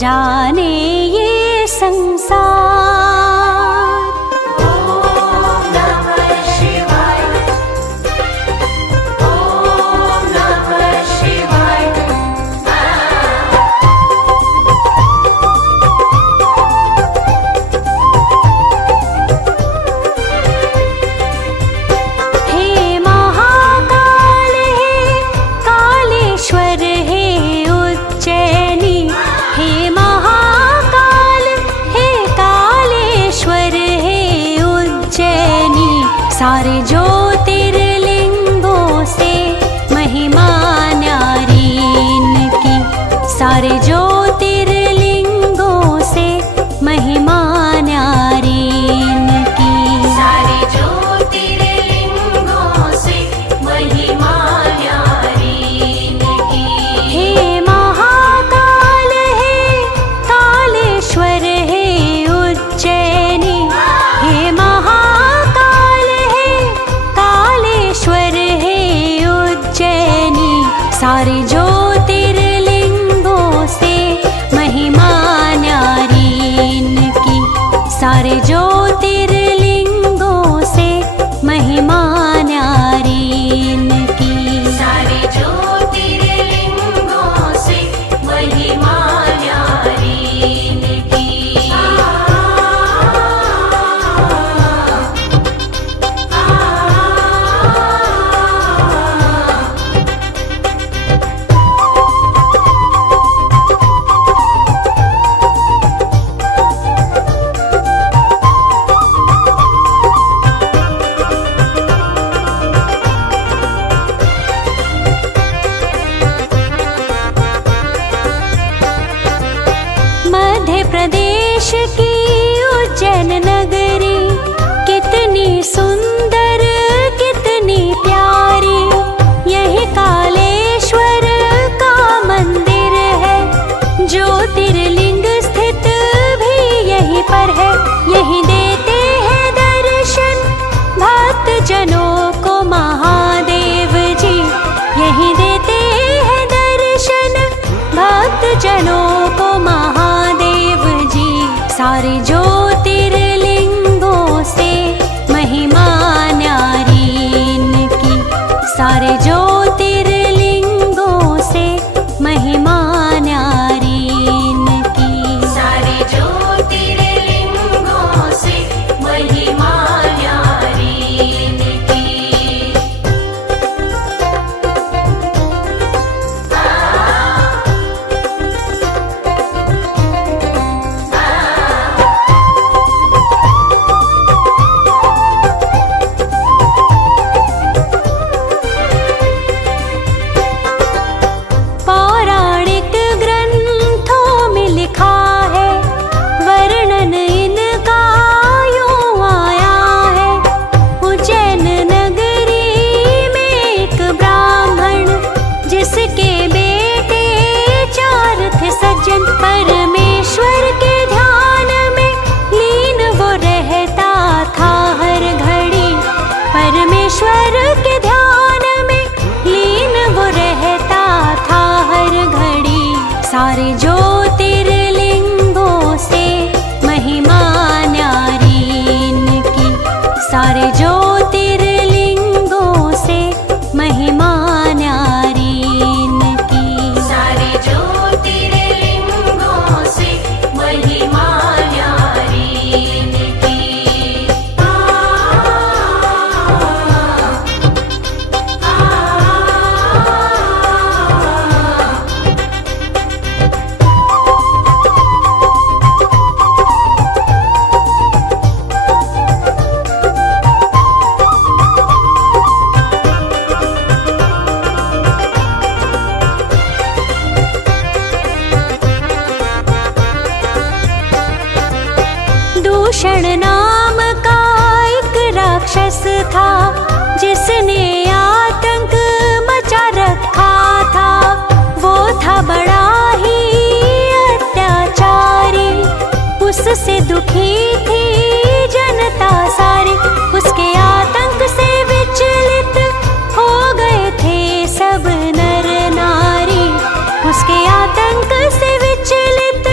जाने ये संसार। ओम नमः शिवाय, ओम नमः शिवाय। हे महाकाल हे कालेश्वर हे उज्जैनी, हे महाकाल हे कालेश्वर हे उज्जैनी। सारे ज्योतिर्लिंगों से महिमा न्यारी इनकी, सारे ज्योतिर्लिंगों से महिमा न्यारी इनकी। सारे ज्योतिर्लिंगों से महिमा न्यारी इनकी। हे महाकाल हे कालेश्वर हे उज्जैनी, हे महाकाल हे कालेश्वर हे उज्जैनी। सारे ज्योतिर्लिंगों से महिमा न्यारी इनकी, सारे ज्योतिर्लिंगों से महिमा न्यारी इनकी। सारे ज्योतिर्लिंगों से महिमा न्यारी इनकी। मध्य प्रदेश की उज्जैन नगरी कितनी सुंदर कितनी प्यारी। यही कालेश्वर का मंदिर है, ज्योतिर्लिंग स्थित भी यहीं पर है। यहीं देते हैं दर्शन भक्त जनों को महादेव जी, यहीं देते हैं दर्शन भक्त जनों को महादेव जी। सारे ज्योतिर्लिंगों से महिमा न्यारी इनकी, सारे ज्योतिर्लिंगों से महिमा न्यारी इनकी। सारे ज्योतिर्लिंगों से महिमा न्यारी इनकी। पौराणिक ग्रंथों में लिखा है, वर्णन इनका यूं आया है। उज्जैन नगरी में एक ब्राह्मण, जिसके बेटे 4 थे सज्जन। परमेश्वर के ध्यान में लीन वो रहता था हर घड़ी, परमेश्वर के ध्यान में लीन वो रहता था हर घड़ी। सारे ज्योतिर्लिंगों से महिमा न्यारी इनकी, सारे ज्योतिर्लिंगों से महिमा न्यारी इनकी। सारे ज्योतिर्लिंगों से महिमा न्यारी इनकी। दूषण नाम का एक राक्षस था, जिसने आतंक मचा रखा था। वो था बड़ा ही अत्याचारी, उससे दुखी थी जनता सारी। उसके आतंक से विचलित हो गए थे सब नर नारी, उसके आतंक से विचलित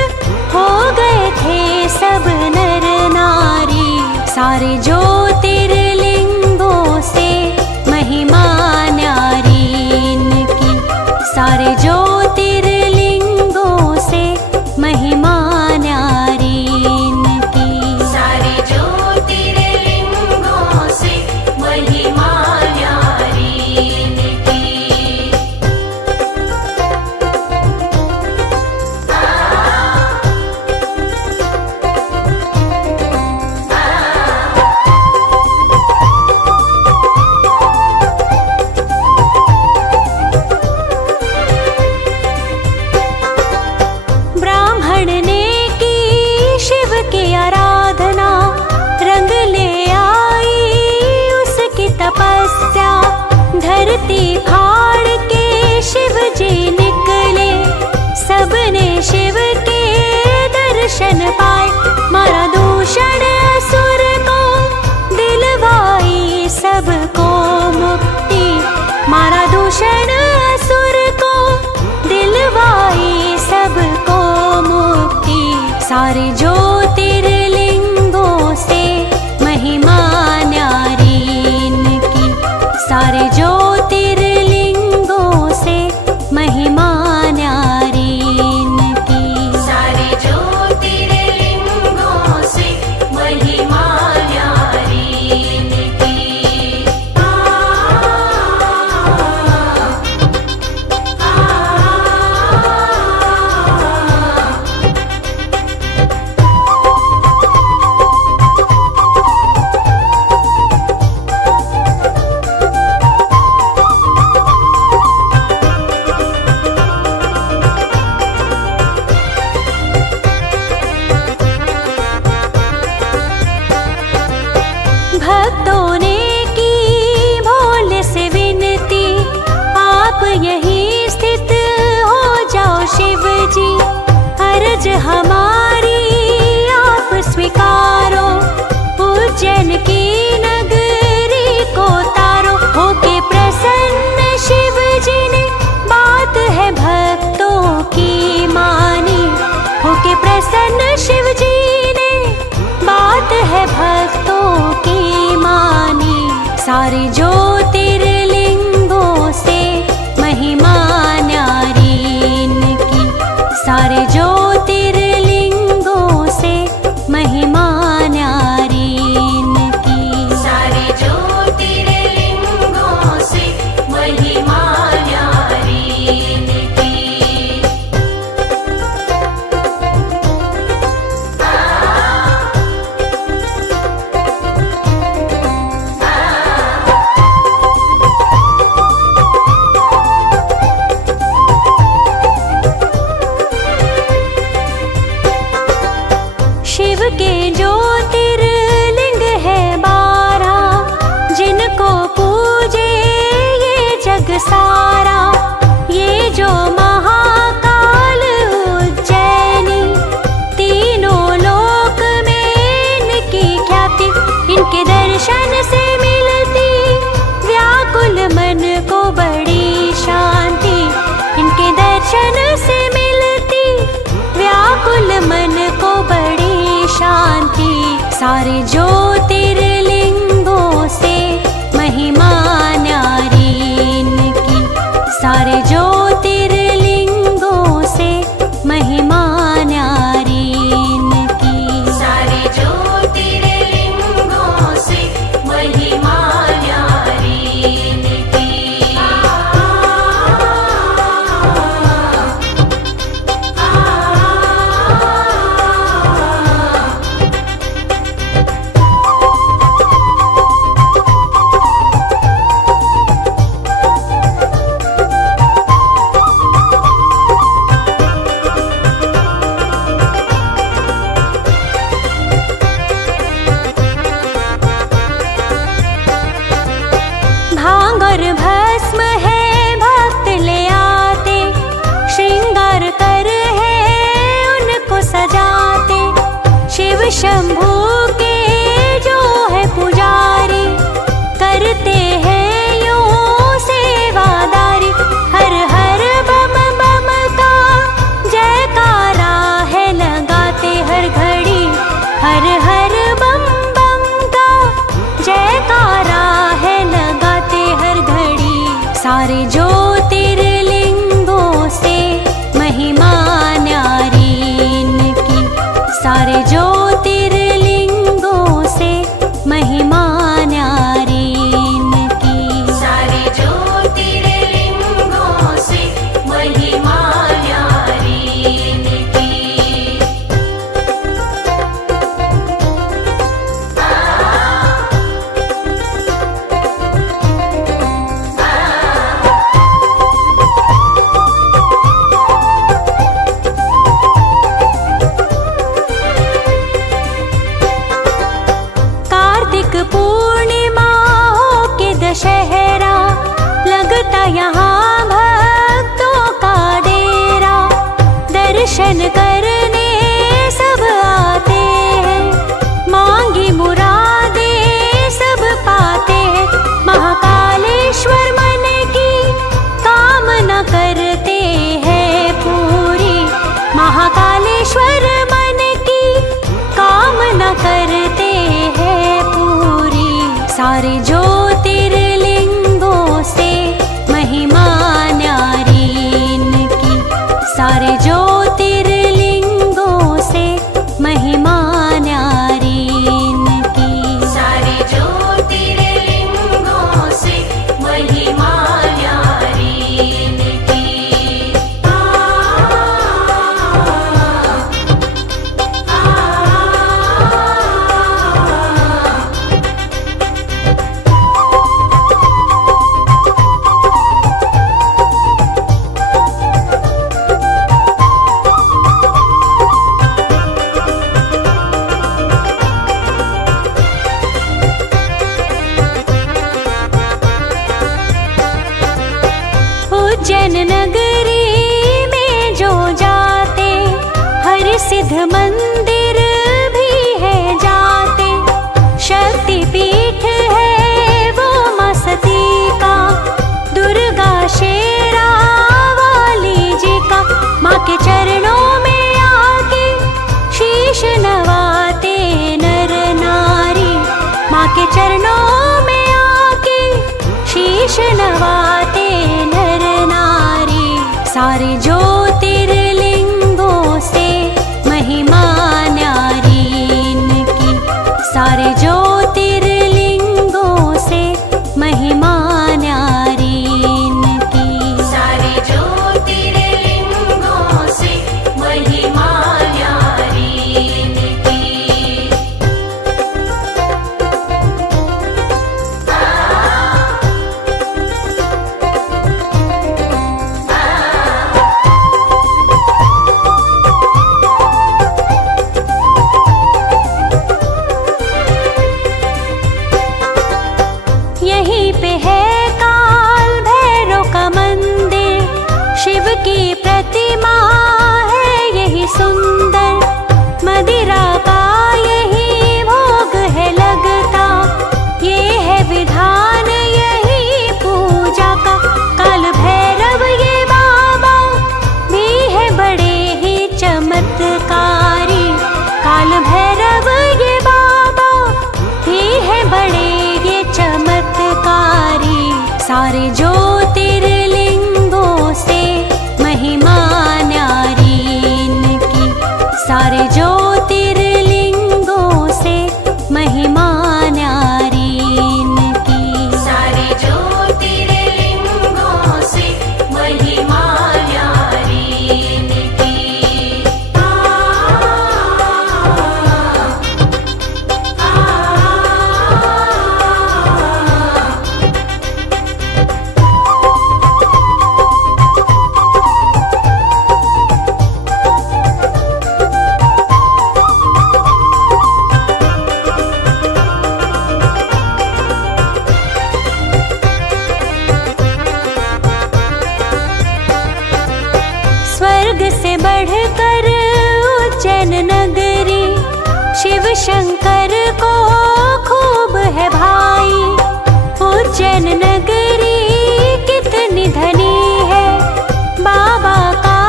धरती फाड़ के शिव जी निकले, सबने शिव के दर्शन पाए। मारा दूषण असुर को, दिलवाई सबको मुक्ति। मारा दूषण असुर को, दिलवाई सबको मुक्ति। सारे ज्योतिर्लिंगों से महिमा न्यारी इनकी, सारे ज्योतिर्लिंगों से महिमा न्यारी इनकी। सारे ज्योतिर्लिंगों से महिमा न्यारी इनकी। भक्तों ने की भोले से विनती, आप यहीं स्थित हो जाओ शिव जी। अर्ज हमारी आप स्वीकारो, उज्जैन की नगरी को तारो। होके प्रसन्न शिव जी ने बात है भक्तों की मानी। होके प्रसन्न शिव जी ने बात है भक्तों की मानी। सारे ज्योतिर्लिंगों से महिमा न्यारी इनकी, सारे ज्योतिर्लिंगों से महिमा न्यारी इनकी। सारे ज्योतिर्लिंगों से महिमा न्यारी इनकी। शिव के ज्योतिर्लिंग है 12, जिनको पूजे ये जग सारा। ये जो महाकाल उज्जैनी, तीनों लोक में इनकी ख्याति। इनके दर्शन से मिलती व्याकुल मन को बड़ी शांति। इनके दर्शन से मिलती व्याकुल मन को बड़ी शांति। सारे ज्योतिर्लिंगों से महिमा न्यारी इनकी, सारे ज्योतिर्लिंगों से महिमा न्यारी इनकी। सारे ज्योतिर्लिंगों से महिमा न्यारी इनकी। भांग और भस्म है भक्त ले आते, श्रृंगार कर है उनको सजाते। शिव शंभू के जो है पुजारी, करते हैं यूं सेवादारी। हर हर बम बम का जयकारा है लगाते हर घड़ी। हर हर बम बम का जयकारा है लगाते हर घड़ी। सारे ज्योतिर्लिंगों से महिमा न्यारी इनकी, सारे ज्योतिर्लिंगों से महिमा न्यारी इनकी। सारे ज्योतिर्लिंगों से महिमा न्यारी इनकी। उज्जैन नगरी में जो जाते, हर सिद्ध मंदिर भी है जाते। शक्ति पीठ है वो माँ सती का, दुर्गा शेरा वाली जी का। माँ के चरणों में आके शीश नवाते नर नारी, माँ के चरणों में आके शीश नवाते नर नारी। सारे ज्योतिर्लिंगों से महिमा न्यारी इनकी, सारे ज्योतिर्लिंगों से महिमा न्यारी इनकी। सारे ज्योतिर्लिंगों से महिमा न्यारी इनकी। यहीं पे है काल भैरव का मंदिर, शिव की प्रतिमा है यही सुंदर। मदिरा का यही भोग है लगता, ये है विधान यही पूजा का। काल भैरव ये बाबा भी है बड़े ही चमत्कारी, काल भैरव ये बाबा भी है बड़े ये चमत्कारी। सारे ज्योतिर्लिंगों से महिमा न्यारी इनकी, सारे ज्योतिर्लिंगों से महिमा न्यारी इनकी। सारे ज्योतिर्लिंगों से महिमा न्यारी इनकी। स्वर्ग से बढ़कर उज्जैन नगरी, शिव शंकर को खूब है भाई। उज्जैन नगरी कितनी धनी है, बाबा का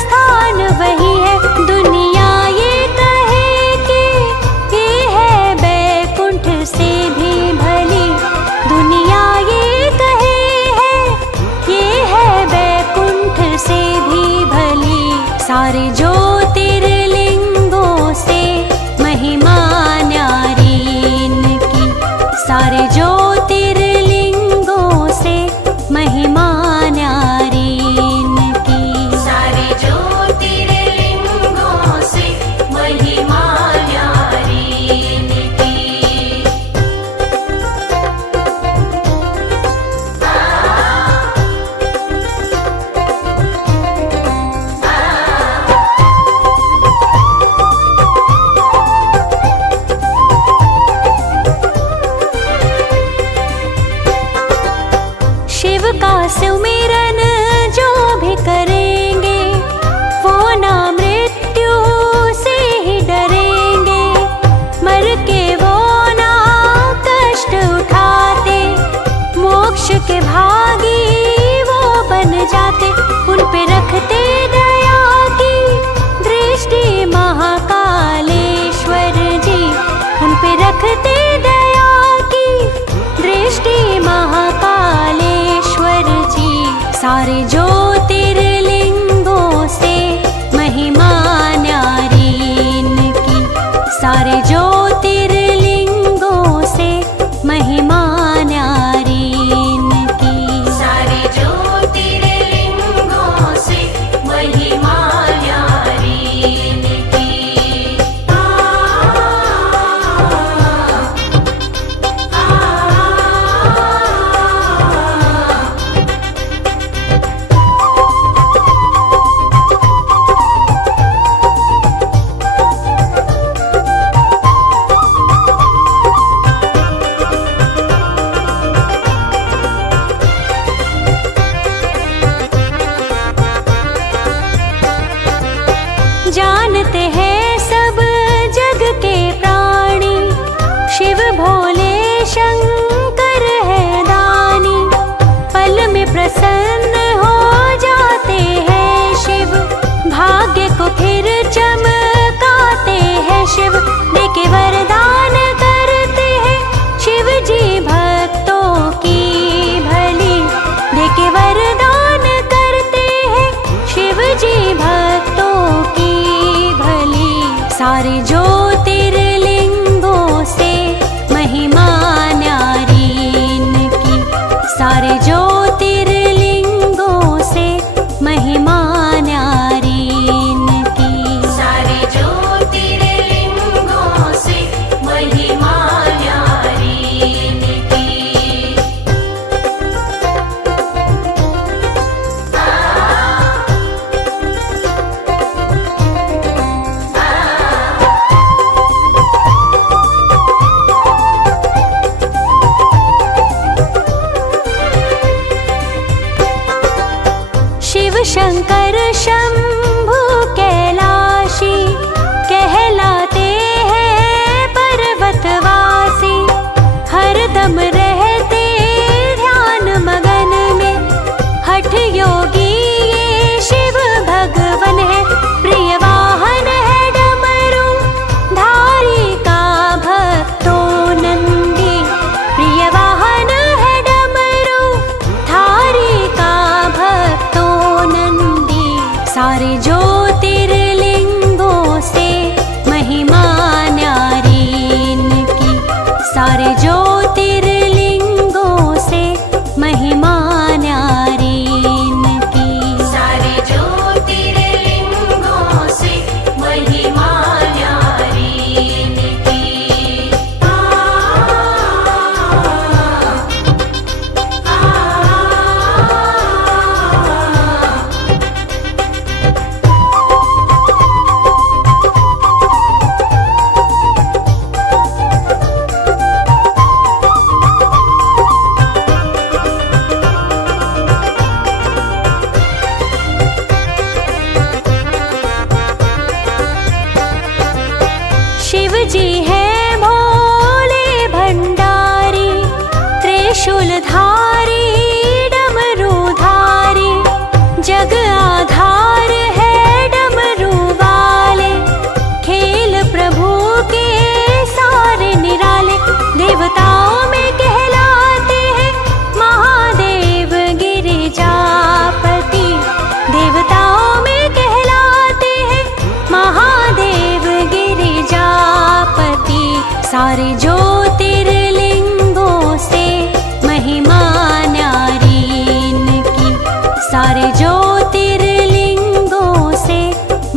स्थान वही है। दुनिया ये कहे कि ये है बैकुंठ से भी भली, दुनिया ये कहे है ये है बैकुंठ से भी भली। सारे ज्योतिर्लिंगों से महिमा न्यारी इनकी, सारे ज्योतिर्लिंगों से महिमा न्यारी इनकी। सारे ज्योतिर्लिंगों से महिमा न्यारी इनकी। शिव का सुमिरन जो भी करेंगे, वो ना मृत्यु से ही डरेंगे। मर के वो ना कष्ट उठाते, मोक्ष के भागी वो बन जाते। उन पे रखते दया की दृष्टि महाकालेश्वर जी, उन पे रखते दया की दृष्टि महाकालेश्वर जी। सारे ज्योतिर्लिंगों से महिमा न्यारी इनकी, सारे ज्योतिर्लिंगों से महिमा न्यारी इनकी। सारे ज्योतिर्लिंगों से महिमा न्यारी इनकी। प्रसन्न हो जाते हैं शिव, भाग्य को फिर चमकाते हैं शिव। देके वरदान करते हैं शिव जी भक्तों की भली, देके वरदान करते हैं शिव जी भक्तों की भली। सारे ज्योतिर्लिंगों से महिमा न्यारी इनकी, सारे ज्योतिर्लिंगों से महिमा न्यारी इनकी। सारे ज्योतिर्लिंगों से महिमा न्यारी इनकी। शिव शंकर शंभु कैलाशी कहलाते हैं पर्वतवासी, हरदम रहते ध्यान मगन में, हठ योगी ये शिव भगवन है। प्रिय वाहन है डमरू धारी का भक्तों नंदी, प्रिय वाहन है डमरू धारी का भक्तों नंदी। सारे ज्योतिर्लिंगों से महिमा न्यारी इनकी, सारे ज्योतिर्लिंगों से महिमा न्यारी इनकी। सारे ज्योतिर्लिंगों से महिमा न्यारी इनकी। शिव जी है भोले भंडारी, त्रिशूलधारी डमरूधारी, जग आधार है डमरू वाले, खेल प्रभु के सारे निराले। देवताओं में कहलाते हैं महादेव गिरिजापति, देवताओं में कहलाते हैं महादेव गिरिजापति। सारे ज्योतिर्लिंगों से महिमा न्यारी इनकी, सारे ज्योतिर्लिंगों से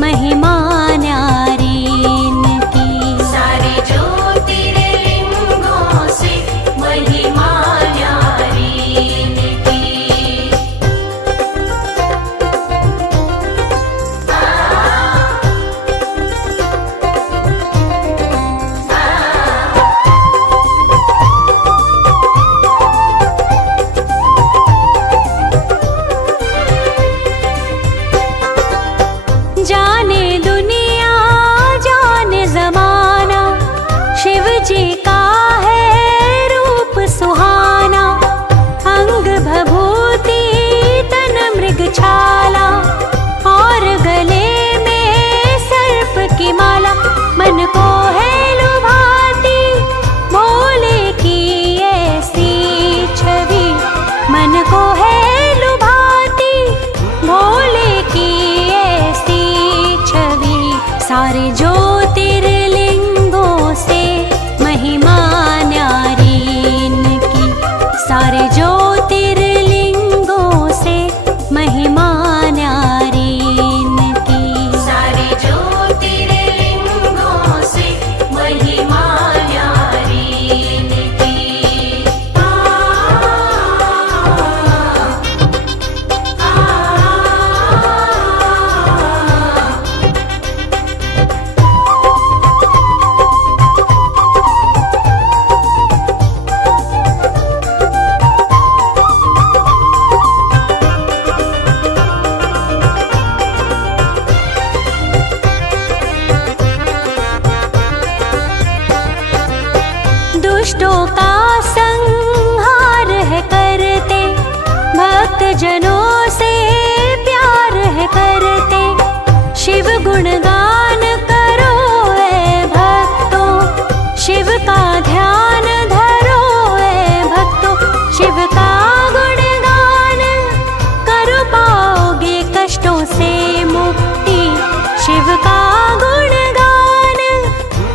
महिमा न्यारी इनकी। सारे ज्योतिर्लिंगों से महिमा न्यारी इनकी। जनों से प्यार है करते, शिव गुणगान करो ऐ भक्तों, शिव का ध्यान धरो ऐ भक्तों, शिव का गुणगान करो पाओगे कष्टों से मुक्ति, शिव का गुणगान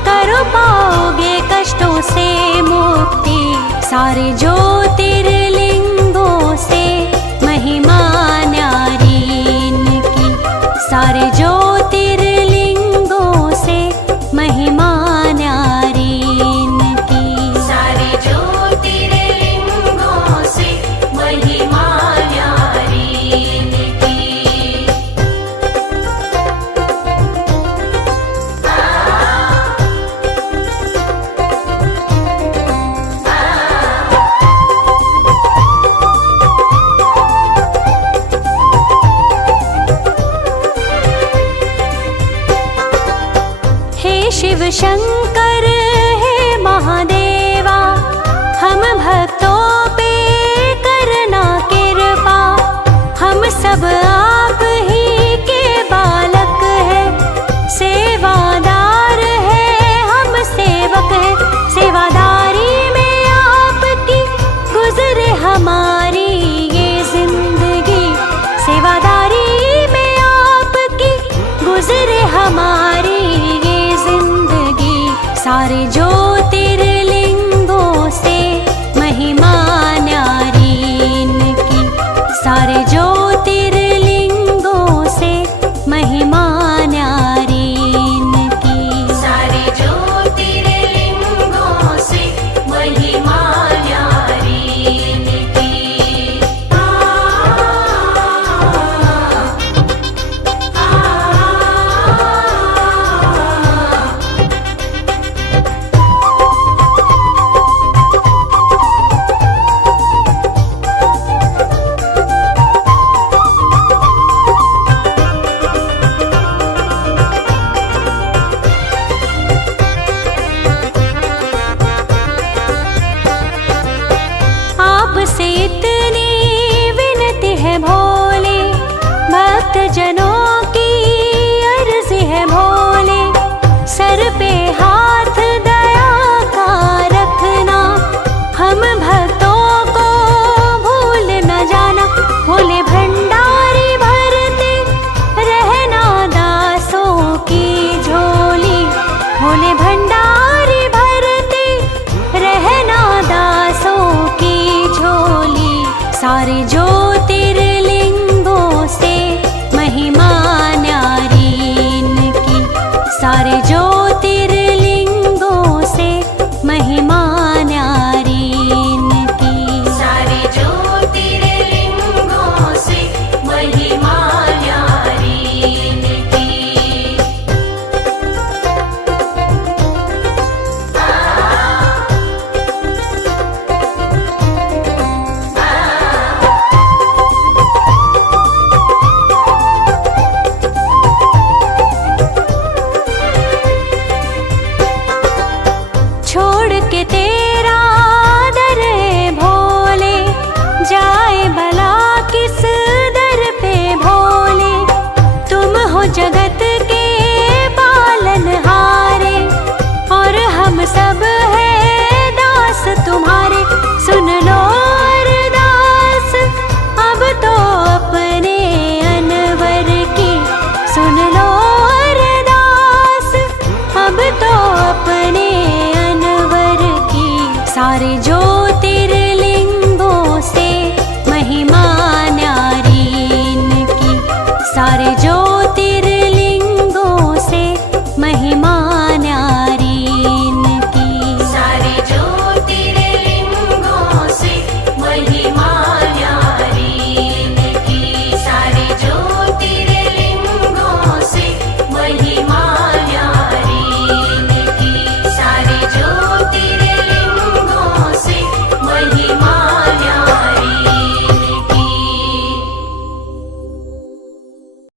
करो पाओगे कष्टों से मुक्ति। सारे ज्योतिर्लिंगों से महिमा न्यारी इनकी, सारे ज्योतिर्लिंगों से महिमा न्यारी इनकी, सारे ज्योतिर्लिंगों से महिमा न्यारी इनकी। हे शिव शंकर हे महादेवा, हम भक्तों पे करना कृपा, हम सब